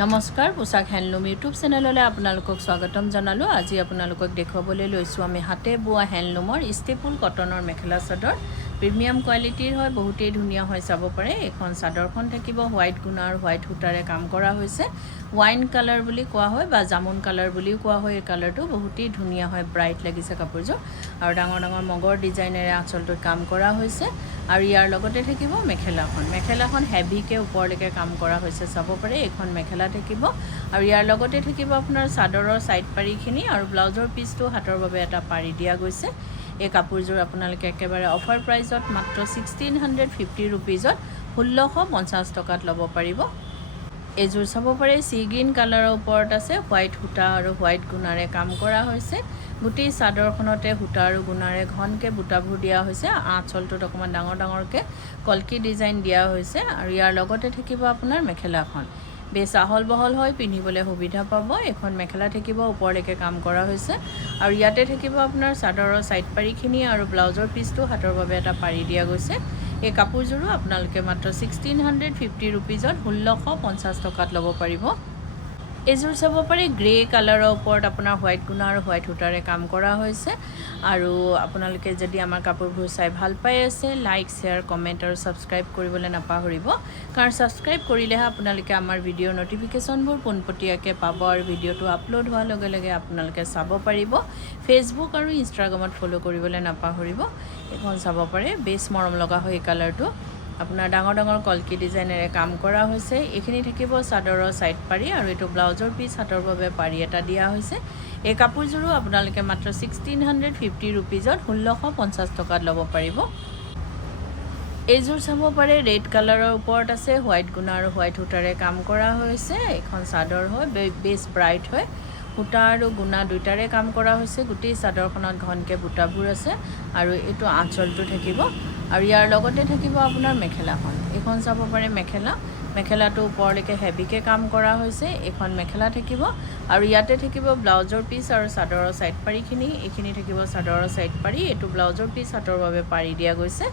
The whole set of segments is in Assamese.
নমস্কাৰ পোছাক হেণ্ডলুম ইউটিউব চেনেললৈ আপোনালোকক স্বাগতম জনালোঁ। আজি আপোনালোকক দেখুৱাবলৈ লৈছোঁ আমি হাতে বোৱা হেণ্ডলুমৰ ষ্টেপুল কটনৰ মেখেলা চাদৰ। প্ৰিমিয়াম কোৱালিটিৰ হয়, বহুতেই ধুনীয়া হয়, চাব পাৰে। এখন চাদৰখন থাকিব হোৱাইট গুণা আৰু হোৱাইট সূতাৰে কাম কৰা হৈছে। ৱাইন কালাৰ বুলি কোৱা হয় বা জামুন কালাৰ বুলিও কোৱা হয়। এই কালাৰটো বহুতেই ধুনীয়া হয়, ব্ৰাইট লাগিছে কাপোৰযোৰ আৰু ডাঙৰ ডাঙৰ মগৰ ডিজাইনেৰে আঁচলটোত কাম কৰা হৈছে। আৰু ইয়াৰ লগতে থাকিব মেখেলাখন হেভিকৈ ওপৰলৈকে কাম কৰা হৈছে, চাব পাৰে। এইখন মেখেলা থাকিব আৰু ইয়াৰ লগতে থাকিব আপোনাৰ চাদৰৰ ছাইড পাৰিখিনি আৰু ব্লাউজৰ পিচটো হাতৰ বাবে এটা পাৰি দিয়া গৈছে। এই কাপোৰযোৰ আপোনালোকে একেবাৰে অফাৰ প্ৰাইচত মাত্ৰ 1650 ৰুপিজত 1650 টকাত ল'ব পাৰিব। এইযোৰ চাব পাৰে চি গ্ৰীণ কালাৰৰ ওপৰত আছে, হোৱাইট সূতা আৰু হোৱাইট গুণাৰে কাম কৰা হৈছে। গোটেই চাদৰখনতে সূতা আৰু গুণাৰে ঘনকৈ বুটাবোৰ দিয়া হৈছে। আঁচলটোত অকণমান ডাঙৰ ডাঙৰকৈ কলকি ডিজাইন দিয়া হৈছে আৰু ইয়াৰ লগতে থাকিব আপোনাৰ মেখেলাখন। বেছ আহল বহল হয়, পিন্ধিবলৈ সুবিধা পাব। এখন মেখেলা থাকিব, ওপৰলৈকে কাম কৰা হৈছে আৰু ইয়াতে থাকিব আপোনাৰ চাদৰৰ ছাইড পাৰিখিনি আৰু ব্লাউজৰ পিচটো হাতৰ বাবে এটা পাৰি দিয়া গৈছে। এই কাপোৰযোৰো আপোনালোকে মাত্ৰ 1650 ৰুপিজত 1650 টকাত ল'ব পাৰিব। এইযোৰ চাব পাৰে গ্ৰে কালাৰৰ ওপৰত আপোনাৰ হোৱাইট গুণা আৰু হোৱাইট সূতাৰে কাম কৰা হৈছে। আৰু আপোনালোকে যদি আমাৰ কাপোৰবোৰ চাই ভাল পাই আছে, লাইক শ্বেয়াৰ কমেণ্ট আৰু ছাবস্ক্ৰাইব কৰিবলৈ নাপাহৰিব, কাৰণ ছাবস্ক্ৰাইব কৰিলেহে আপোনালোকে আমাৰ ভিডিঅ'ৰ ন'টিফিকেশ্যনবোৰ পোনপটীয়াকৈ পাব আৰু ভিডিঅ'টো আপলোড হোৱাৰ লগে লগে আপোনালোকে চাব পাৰিব। ফেচবুক আৰু ইনষ্টাগ্ৰামত ফ'ল' কৰিবলৈ নাপাহৰিব। এইখন চাব পাৰে, বেছ মৰম লগা হয়। এই কালাৰটো আপোনাৰ ডাঙৰ ডাঙৰ কলকি ডিজাইনেৰে কাম কৰা হৈছে। এইখিনি থাকিব চাদৰৰ ছাইড পাৰি আৰু এইটো ব্লাউজৰ পিচ হাতৰ বাবে পাৰি এটা দিয়া হৈছে। এই কাপোৰযোৰো আপোনালোকে মাত্ৰ 1650 ৰুপিজত 1650 টকাত ল'ব পাৰিব। এইযোৰ চাব পাৰে ৰেড কালাৰৰ ওপৰত আছে, হোৱাইট গুণা আৰু হোৱাইট সূতাৰে কাম কৰা হৈছে। এইখন চাদৰ হয়, বেছ ব্ৰাইট হয়, সূতা আৰু গুণা দুইটাৰে কাম কৰা হৈছে। গোটেই চাদৰখনত ঘনকৈ বুটাবোৰ আছে আৰু এইটো আঁচলটো থাকিব আৰু ইয়াৰ লগতে থাকিব আপোনাৰ মেখেলাখন। এইখন চাব পাৰে মেখেলাটো ওপৰলৈকে হেভিকৈ কাম কৰা হৈছে। এইখন মেখেলা থাকিব আৰু ইয়াতে থাকিব ব্লাউজৰ পিচ আৰু চাদৰৰ ছাইড পাৰিখিনি। এইখিনি থাকিব চাদৰৰ ছাইড পাৰি, এইটো ব্লাউজৰ পিচ হাতৰ বাবে পাৰি দিয়া গৈছে।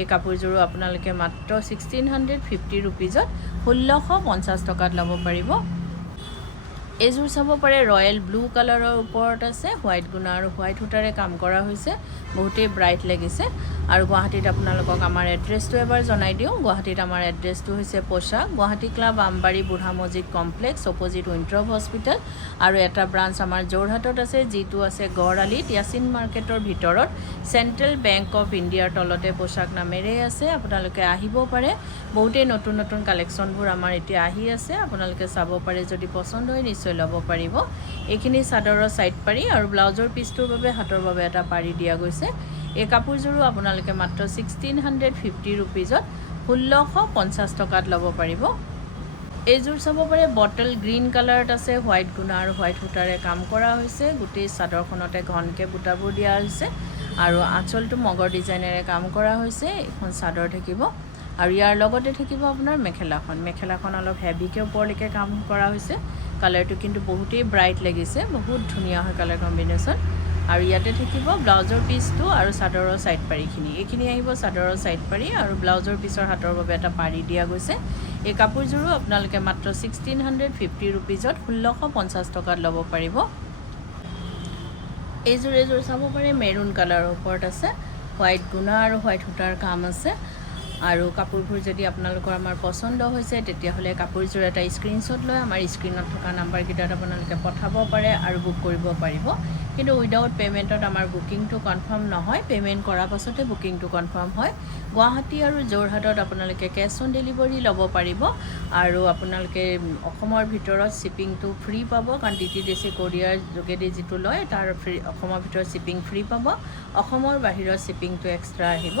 এই কাপোৰযোৰো আপোনালোকে মাত্ৰ 1650 ৰুপিজত 1650 টকাত ল'ব পাৰিব। এইযোৰ চাব পাৰে ৰয়েল ব্লু কালাৰৰ ওপৰত আছে, হোৱাইট গুণা আৰু হোৱাইট সূতাৰে কাম কৰা হৈছে। বহুতেই ব্ৰাইট লাগিছে আৰু গুৱাহাটীত আপোনালোকক আমাৰ এড্ৰেছটো এবাৰ জনাই দিওঁ। গুৱাহাটীত আমাৰ এড্ৰেছটো হৈছে পোছাক গুৱাহাটী ক্লাব, আমবাৰী, বুঢ়া মছজিদ কমপ্লেক্স, অপ'জিট উইণ্ট্ৰপ হস্পিটেল। আৰু এটা ব্ৰাঞ্চ আমাৰ যোৰহাটত আছে, যিটো আছে গড়আলিত য়াচিন মাৰ্কেটৰ ভিতৰত, চেণ্ট্ৰেল বেংক অফ ইণ্ডিয়াৰ তলতে পোছাক নামেৰে আছে। আপোনালোকে আহিব পাৰে। বহুতেই নতুন নতুন কালেকশ্যনবোৰ আমাৰ এতিয়া আহি আছে, আপোনালোকে চাব পাৰে। যদি পচন্দ হয় নিশ্চয় ল'ব পাৰিব। এইখিনি চাদৰৰ ছাইড পাৰি আৰু ব্লাউজৰ পিচটোৰ বাবে হাতৰ বাবে এটা পাৰি দিয়া গৈছে। এই কাপোৰযোৰো আপোনালোকে মাত্ৰ 1650 ৰুপিজত 1650 টকাত ল'ব পাৰিব। এইযোৰ চাব পাৰে বটল গ্ৰীণ কালাৰত আছে, হোৱাইট গুণা আৰু হোৱাইট সূতাৰে কাম কৰা হৈছে। গোটেই চাদৰখনতে ঘনকৈ বুটাবোৰ দিয়া হৈছে আৰু আঁচলটো মগৰ ডিজাইনেৰে কাম কৰা হৈছে। এইখন চাদৰ থাকিব আৰু ইয়াৰ লগতে থাকিব আপোনাৰ মেখেলাখন অলপ হেভিকৈ ওপৰলৈকে কাম কৰা হৈছে। কালাৰটো কিন্তু বহুতেই ব্ৰাইট লাগিছে, বহুত ধুনীয়া হয় কালাৰ কম্বিনেশ্যন। আৰু ইয়াতে থাকিব ব্লাউজৰ পিচটো আৰু চাদৰৰ ছাইড পাৰিখিনি। এইখিনি আহিব চাদৰৰ ছাইড পাৰি আৰু ব্লাউজৰ পিচৰ হাতৰ বাবে এটা পাৰি দিয়া গৈছে। এই কাপোৰযোৰো আপোনালোকে মাত্ৰ 1650 ৰুপিজত 1650 টকাত ল'ব পাৰিব। এইযোৰ চাব পাৰে মেৰুণ কালাৰৰ ওপৰত আছে, হোৱাইট গুণা আৰু হোৱাইট সূতাৰ কাম আছে। আৰু কাপোৰবোৰ যদি আপোনালোকৰ আমাৰ পচন্দ হৈছে, তেতিয়াহ'লে কাপোৰযোৰ এটা স্ক্ৰীনশ্বট লৈ আমাৰ স্ক্ৰীণত থকা নাম্বাৰকেইটাত আপোনালোকে পঠাব পাৰে আৰু বুক কৰিব পাৰিব। কিন্তু উইদাউট পে'মেণ্টত আমাৰ বুকিংটো কনফাৰ্ম নহয়, পে'মেণ্ট কৰাৰ পাছতে বুকিংটো কনফাৰ্ম হয়। গুৱাহাটী আৰু যোৰহাটত আপোনালোকে কেছ অন ডেলিভাৰী ল'ব পাৰিব আৰু আপোনালোকে অসমৰ ভিতৰত শ্বিপিংটো ফ্ৰী পাব, কাৰণ DTDC কোৰিয়াৰ যোগেদি যিটো লয় তাৰ অসমৰ ভিতৰত শ্বিপিং ফ্ৰী পাব। অসমৰ বাহিৰত শ্বিপিংটো এক্সট্ৰা আহিব।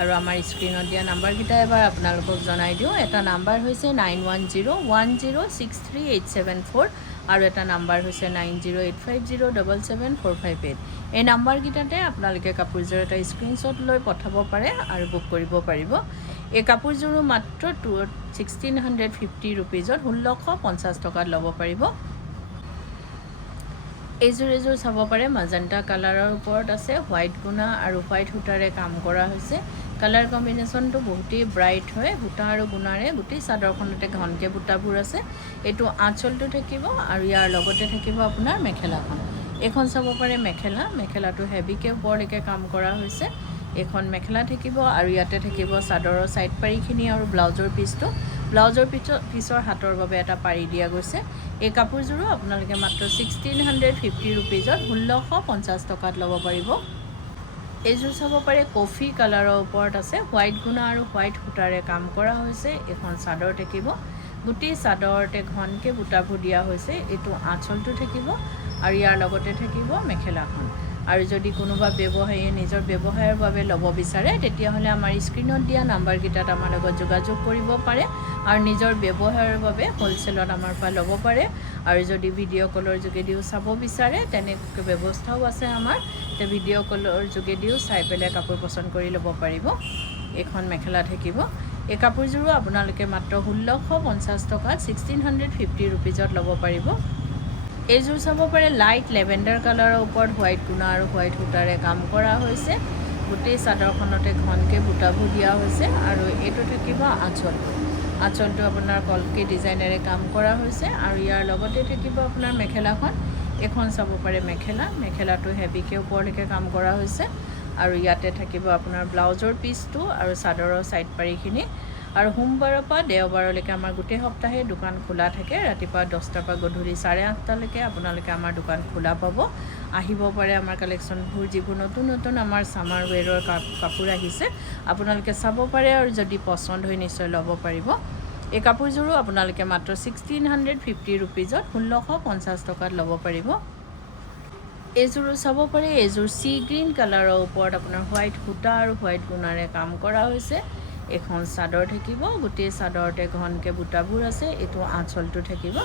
আৰু আমাৰ স্ক্ৰীণত দিয়া নাম্বাৰকেইটা এবাৰ আপোনালোকক জনাই দিওঁ। এটা নাম্বাৰ হৈছে 9101063874 আৰু এটা নাম্বাৰ হৈছে 9085077458। এই নাম্বাৰকেইটাতে আপোনালোকে কাপোৰযোৰ এটা স্ক্ৰীনশ্বট লৈ পঠাব পাৰে আৰু বুক কৰিব পাৰিব। এই কাপোৰযোৰো মাত্ৰ 1650 ৰুপিজত 1650 টকাত ল'ব পাৰিব। এইযোৰ চাব পাৰে মাজেণ্টা কালাৰৰ ওপৰত আছে, হোৱাইট গুণা আৰু হোৱাইট সূতাৰে কাম কৰা হৈছে। কালাৰ কম্বিনেশ্যনটো বহুতেই ব্ৰাইট হয় বুটা আৰু গুণাৰে গোটেই চাদৰখনতে ঘনকৈ বুটাবোৰ আছে এইটো আঁচলটো থাকিব আৰু ইয়াৰ লগতে থাকিব আপোনাৰ মেখেলাখন এইখন চাব পাৰে মেখেলাটো হেভিকৈ ওপৰলৈকে কাম কৰা হৈছে এখন মেখেলা থাকিব আৰু ইয়াতে থাকিব চাদৰৰ সাইড পাৰিখিনি আৰু ব্লাউজৰ পিছৰ হাতৰ বাবে এটা পাৰি দিয়া গৈছে এই কাপোৰযোৰো আপোনালোকে মাত্ৰ 1650 ৰুপিজত 1650 টকাত ল'ব পাৰিব এইযোৰ চাব পাৰে কফি কালাৰৰ ওপৰত আছে হোৱাইট গুণা আৰু হোৱাইট সূতাৰে কাম কৰা হৈছে এখন চাদৰ থাকিব গোটেই চাদৰতে ঘনকৈ বুটাবোৰ দিয়া হৈছে এইটো আঁচলটো থাকিব আৰু ইয়াৰ লগতে থাকিব মেখেলাখন আৰু যদি কোনোবা ব্যৱসায়ীয়ে নিজৰ ব্যৱসায়ৰ বাবে ল'ব বিচাৰে তেতিয়াহ'লে আমাৰ স্ক্ৰীনত দিয়া নাম্বাৰকেইটাত আমাৰ লগত যোগাযোগ কৰিব পাৰে আৰু নিজৰ ব্যৱসায়ৰ বাবে হ'লচেলত আমাৰ পৰা ল'ব পাৰে আৰু যদি ভিডিঅ' কলৰ যোগেদিও চাব বিচাৰে তেনেকৈ ব্যৱস্থাও আছে আমাৰ তে ভিডিঅ' কলৰ যোগেদিও চাই পেলাই কাপোৰ পচন্দ কৰি ল'ব পাৰিব এইখন মেখেলা থাকিব এই কাপোৰযোৰো আপোনালোকে মাত্ৰ 1650 টকাত 1650 ৰুপিজত ল'ব পাৰিব এইযোৰ চাব পাৰে লাইট লেভেণ্ডাৰ কালাৰৰ ওপৰত হোৱাইট গুণা আৰু হোৱাইট সূতাৰে কাম কৰা হৈছে গোটেই চাদৰখনতে ঘনকৈ বুটাবোৰ দিয়া হৈছে আৰু এইটো থাকিব আঁচলটো আপোনাৰ কলকে ডিজাইনেৰে কাম কৰা হৈছে আৰু ইয়াৰ লগতে থাকিব আপোনাৰ মেখেলাখন এখন চাব পাৰে মেখেলাটো হেভিকৈ ওপৰলৈকে কাম কৰা হৈছে আৰু ইয়াতে থাকিব আপোনাৰ ব্লাউজৰ পিচটো আৰু চাদৰৰ সাইড পাৰিখিনি আৰু সোমবাৰৰ পৰা দেওবাৰলৈকে আমাৰ গোটেই সপ্তাহে দোকান খোলা থাকে ৰাতিপুৱা 10টাৰ পৰা গধূলি 8:30লৈকে আপোনালোকে আমাৰ দোকান খোলা পাব আহিব পাৰে আমাৰ কালেকশ্যনবোৰ যিবোৰ নতুন আমাৰ সামাৰ ৱেৰৰ কাপোৰ আহিছে আপোনালোকে চাব পাৰে আৰু যদি পছন্দ হয় নিশ্চয় ল'ব পাৰিব এই কাপোৰযোৰো আপোনালোকে মাত্ৰ 1650 ৰুপিজত 1650 টকাত ল'ব পাৰিব এইযোৰো চাব পাৰে এইযোৰ সি গ্ৰীণ কালাৰৰ ওপৰত আপোনাৰ হোৱাইট সূতা আৰু হোৱাইট গুণাৰে কাম কৰা হৈছে এখন চাদৰ থাকিব গোটেই চাদৰতে ঘনকৈ বুটাবোৰ আছে এইটো আঁচলটো থাকিব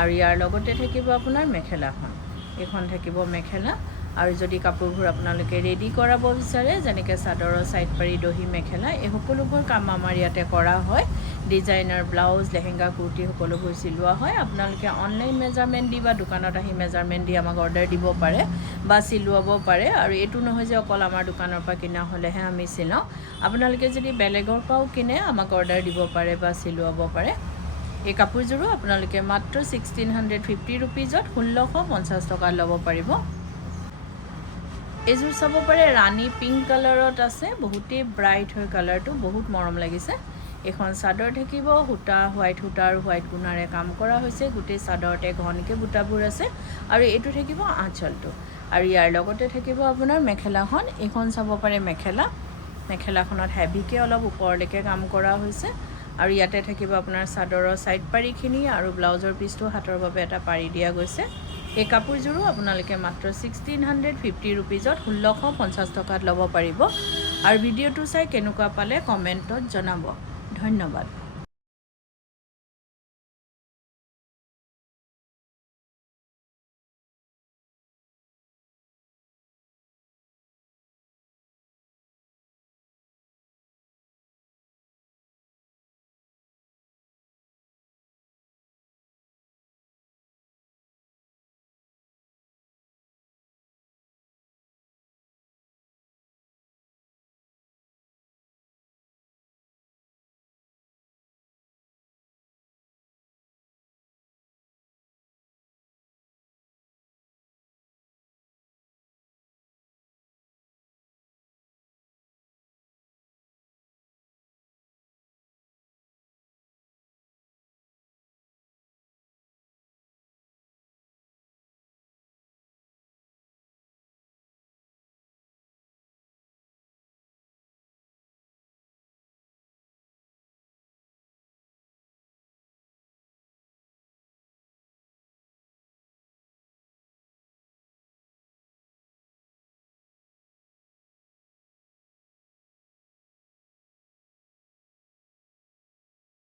আৰু ইয়াৰ লগতে থাকিব আপোনাৰ মেখেলাখন এইখন থাকিব মেখেলা আৰু যদি কাপোৰবোৰ আপোনালোকে ৰেডি কৰাব বিচাৰে যেনেকৈ চাদৰৰ সাইড পাৰি দহি মেখেলা এই সকলোবোৰ কাম আমাৰ ইয়াতে কৰা হয় ডিজাইনাৰ ব্লাউজ লেহেংগা কুৰ্তি সকলোবোৰ চিলোৱা হয় আপোনালোকে অনলাইন মেজাৰমেণ্ট দি বা দোকানত আহি মেজাৰমেণ্ট দি আমাক অৰ্ডাৰ দিব পাৰে বা চিলোৱাব পাৰে আৰু এইটো নহয় যে অকল আমাৰ দোকানৰ পৰা কিনা হ'লেহে আমি চিলাওঁ আপোনালোকে যদি বেলেগৰ পৰাও কিনে আমাক অৰ্ডাৰ দিব পাৰে বা চিলোৱাব পাৰে এই কাপোৰযোৰো আপোনালোকে মাত্ৰ 1650 ৰুপিজত 1650 টকাত ল'ব পাৰিব এইযোৰ চাব পাৰে ৰাণী পিংক কালাৰত আছে বহুতেই ব্ৰাইট হয় কালাৰটো বহুত মৰম লাগিছে এখন চাদৰ থাকিব সূতা হোৱাইট সূতা আৰু হোৱাইট গুণাৰে কাম কৰা হৈছে গোটেই চাদৰতে ঘনকৈ বুটাবোৰ আছে আৰু এইটো থাকিব আঁচলটো আৰু ইয়াৰ লগতে থাকিব আপোনাৰ মেখেলাখন এইখন চাব পাৰে মেখেলাখনত হেভিকৈ অলপ ওপৰলৈকে কাম কৰা হৈছে আৰু ইয়াতে থাকিব আপোনাৰ চাদৰৰ সাইড পাৰিখিনি আৰু ব্লাউজৰ পিচটো হাতৰ বাবে এটা পাৰি দিয়া গৈছে এই কাপোৰযোৰো আপোনালোকে মাত্ৰ 1650 ৰুপিজত 1650 টকাত ল'ব পাৰিব আৰু ভিডিঅ'টো চাই কেনেকুৱা পালে কমেণ্টত জনাব ধন্যবাদ